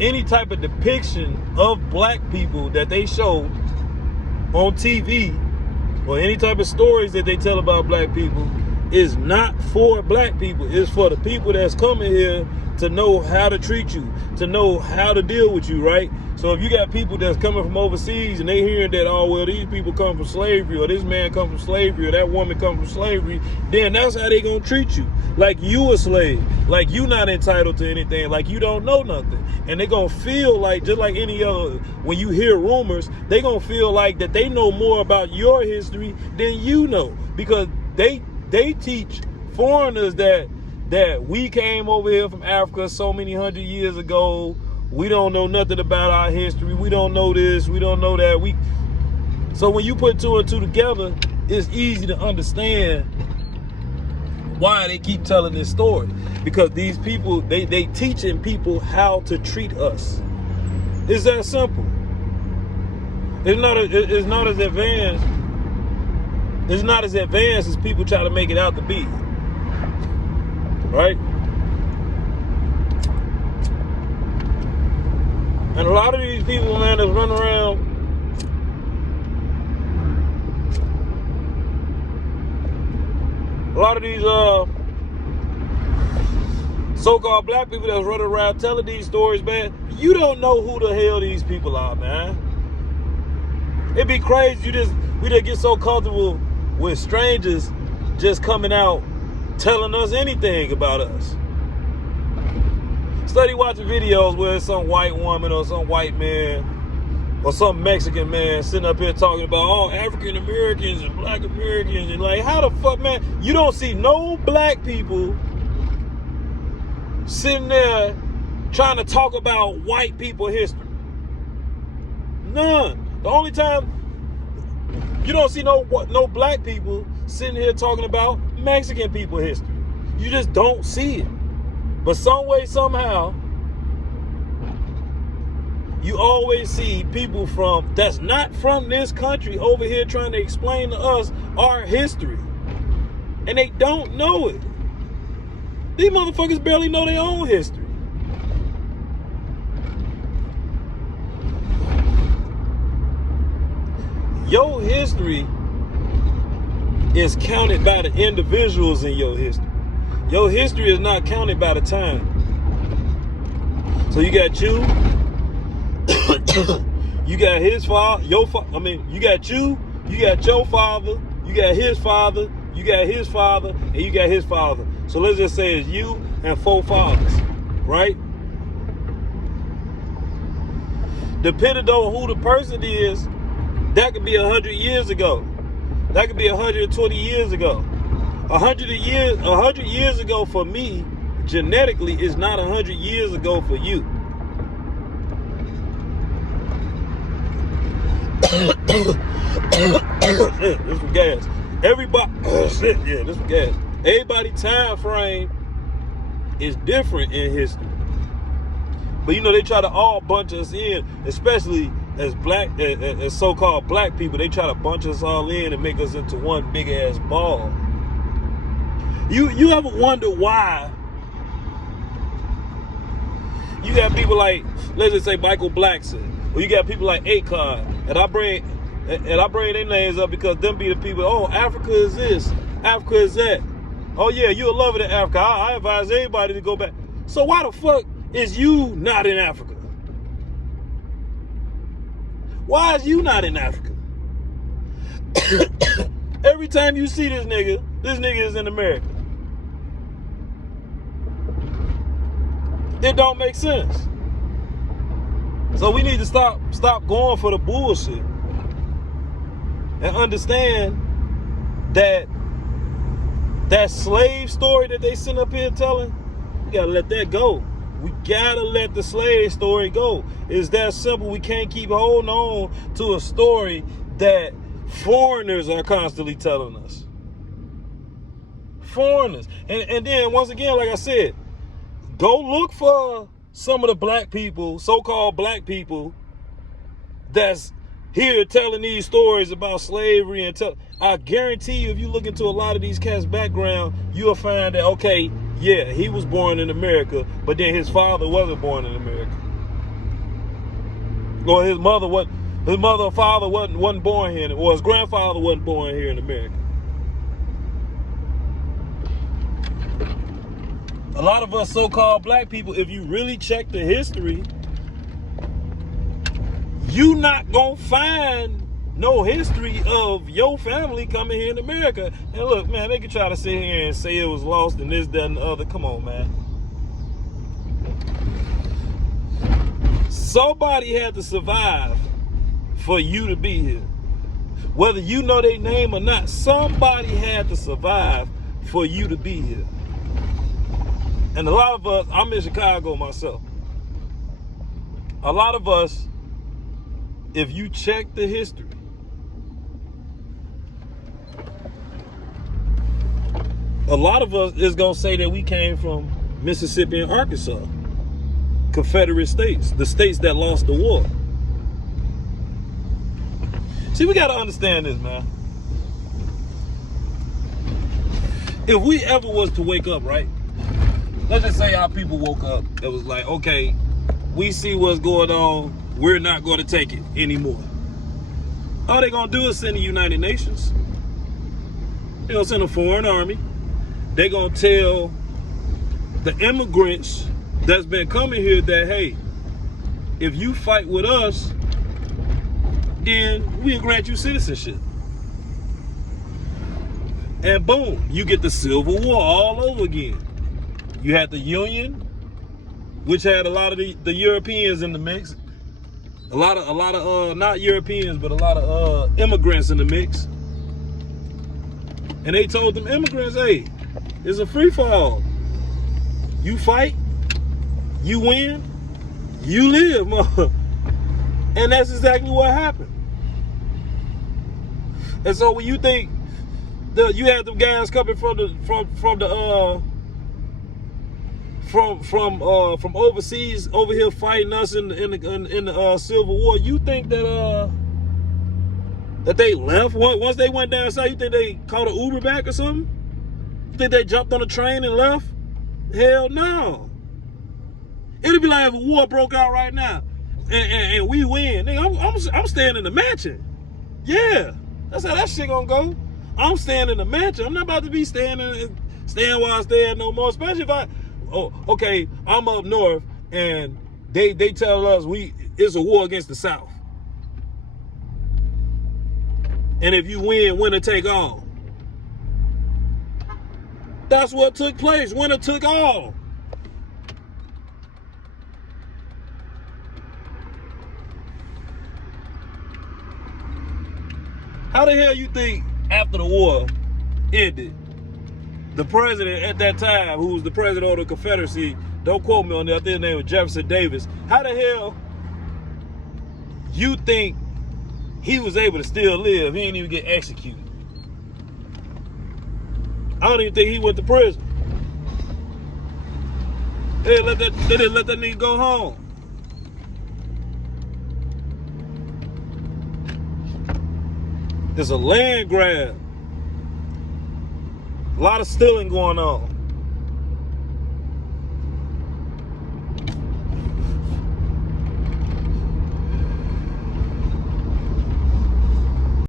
any type of depiction of black people that they show on TV or any type of stories that they tell about black people is not for black people. It's for the people that's coming here to know how to treat you, to know how to deal with you, right? So if you got people that's coming from overseas and they hearing that, oh, well, these people come from slavery, or this man come from slavery, or that woman come from slavery, then that's how they gonna treat you. Like you a slave, like you not entitled to anything, like you don't know nothing. And they gonna feel like, just like any other, when you hear rumors, they gonna feel like that they know more about your history than you know, because they teach foreigners that we came over here from Africa so many hundred years ago. We don't know nothing about our history. We don't know this. We don't know that. So when you put two and two together, it's easy to understand why they keep telling this story. Because these people, they teaching people how to treat us. It's that simple. It's not as advanced. It's not as advanced as people try to make it out to be. Right? And a lot of these people, man, that's running around, a lot of these so-called black people that's running around telling these stories, man, you don't know who the hell these people are, man. It'd be crazy. We just get so comfortable with strangers just coming out telling us anything about us. Study watching videos where some white woman or some white man or some Mexican man sitting up here talking about all African Americans and black Americans, and like, how the fuck, man? You don't see no black people sitting there trying to talk about white people history. None. The only time you don't see no black people sitting here talking about Mexican people history. You just don't see it. But some way, somehow, you always see people that's not from this country over here trying to explain to us our history. And they don't know it. These motherfuckers barely know their own history. Your history is counted by the individuals in your history. Your history is not counted by the time. So you got you, you got his father, you got you got your father, you got his father, you got his father, and you got his father. So let's just say it's you and 4 fathers, right? Depending on who the person is, that could be 100 years ago. That could be 120 years ago. 100 years ago for me, genetically, is not 100 years ago for you. Shit, this was gas. This was gas. Everybody's time frame is different in history. But you know, they try to all bunch us in, especially as as so-called black people. They try to bunch us all in and make us into one big ass ball. You ever wonder why you got people like, let's just say Michael Blackson, or you got people like Akon, and I bring their names up because them be the people, oh, Africa is this, Africa is that. Oh yeah, you'll love it in Africa. I advise everybody to go back. So why the fuck is you not in Africa? Why is you not in Africa? Every time you see this nigga is in America. It don't make sense. So we need to stop going for the bullshit and understand that slave story that they sitting up here telling, we gotta let that go. We gotta let the slave story go. It's that simple. We can't keep holding on to a story that foreigners are constantly telling us. Foreigners. And then once again, like I said, go look for some of the black people, so-called black people, that's here telling these stories about slavery and I guarantee you, if you look into a lot of these cats' background, you'll find that, okay, yeah, he was born in America, but then his father wasn't born in America. Or his mother or father wasn't born here, or his grandfather wasn't born here in America. A lot of us so-called black people, if you really check the history, you not gonna find no history of your family coming here in America. And look, man, they could try to sit here and say it was lost and this, that, and the other. Come on, man. Somebody had to survive for you to be here. Whether you know their name or not, somebody had to survive for you to be here. And a lot of us, I'm in Chicago myself. A lot of us, if you check the history, a lot of us is going to say that we came from Mississippi and Arkansas, Confederate states, the states that lost the war. See, we got to understand this, man. If we ever was to wake up, right? Let's just say our people woke up. It was like, okay, we see what's going on. We're not going to take it anymore. All they're going to do is send the United Nations. They're going to send a foreign army. They're going to tell the immigrants that's been coming here that, hey, if you fight with us, then we'll grant you citizenship. And boom, you get the Civil War all over again. You had the Union, which had a lot of the Europeans in the mix. A lot of not Europeans, but a lot of immigrants in the mix. And they told them immigrants, hey, it's a free fall. You fight, you win, you live, mother. And that's exactly what happened. And so when you think you had them guys coming from overseas over here fighting us in the Civil War, you think that they left once they went down south? You think they caught an Uber back or something? You think they jumped on a train and left? Hell no. It'd be like if a war broke out right now and we win. Nigga, I'm staying in the mansion. Yeah, that's how that shit gonna go. I'm staying in the mansion. I'm not about to be staying while I stay no more. Especially if okay, I'm up north and they tell us it's a war against the South. And if you win, winner take all. That's what took place. Winner took all. How the hell you think after the war ended, the president at that time, who was the president of the Confederacy, don't quote me on that, I think his name was Jefferson Davis, how the hell you think he was able to still live? He didn't even get executed. I don't even think he went to prison. They didn't let that nigga go home. It's a land grab. A lot of stealing going on.